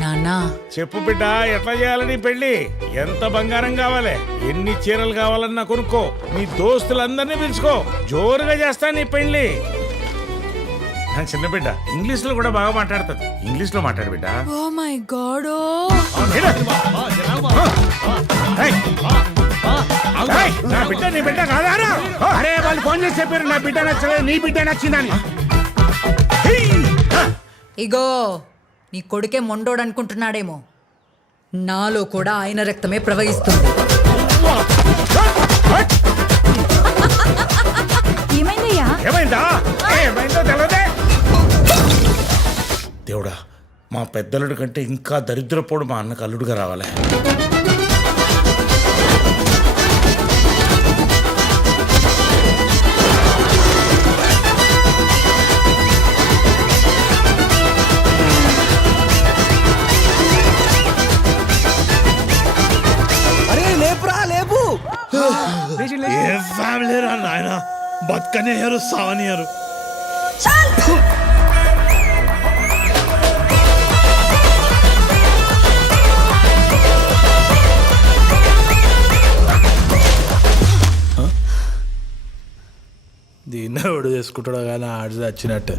నాన్నా చెప్పు బిడ్డ, ఎట్లా చేయాలని పెళ్లి? ఎంత బంగారం కావాలి, ఎన్ని చీరలు కావాలన్నా కొనుక్కో, నీ దోస్తులందరినీ పిలుచుకో, జోరుగా చేస్తా నీ పెళ్లి. నా చిన్న బిడ్డ ఇంగ్లీష్ లో కూడా బాగా మాట్లాడుతుంది, ఇంగ్లీష్ లో మాట్లాడు బిడ్డ. ఓ మై గాడ్ నా బిడ్డ నీ బిడ్డ కాదారా? అరే వాళ్ళు ఫోన్ చేసి చెప్పారు నా బిడ్డ నచ్చలేదు, నీ బిడ్డ నచ్చిందని. ఇగో నీ కొడుకే మొండోడు అనుకుంటున్నాడేమో, నాలో కూడా ఆయన రక్తమే ప్రవహిస్తుంది. ఏమైందయ్యా? ఏమైందా? ఏమైందో తెలియదే. దేవుడా, మా పెద్దలుడి కంటే ఇంకా దరిద్రపోడు మా అన్నకు అల్లుడుగా రావాలి. అరే లేపురా లేపు. ఏ ఫ్యామిలీ రా నాయన, బతకనియరు సావనియరు. దీన్ని ఎవడు చేసుకుంటాడో కానీ ఆడి వచ్చినట్టు.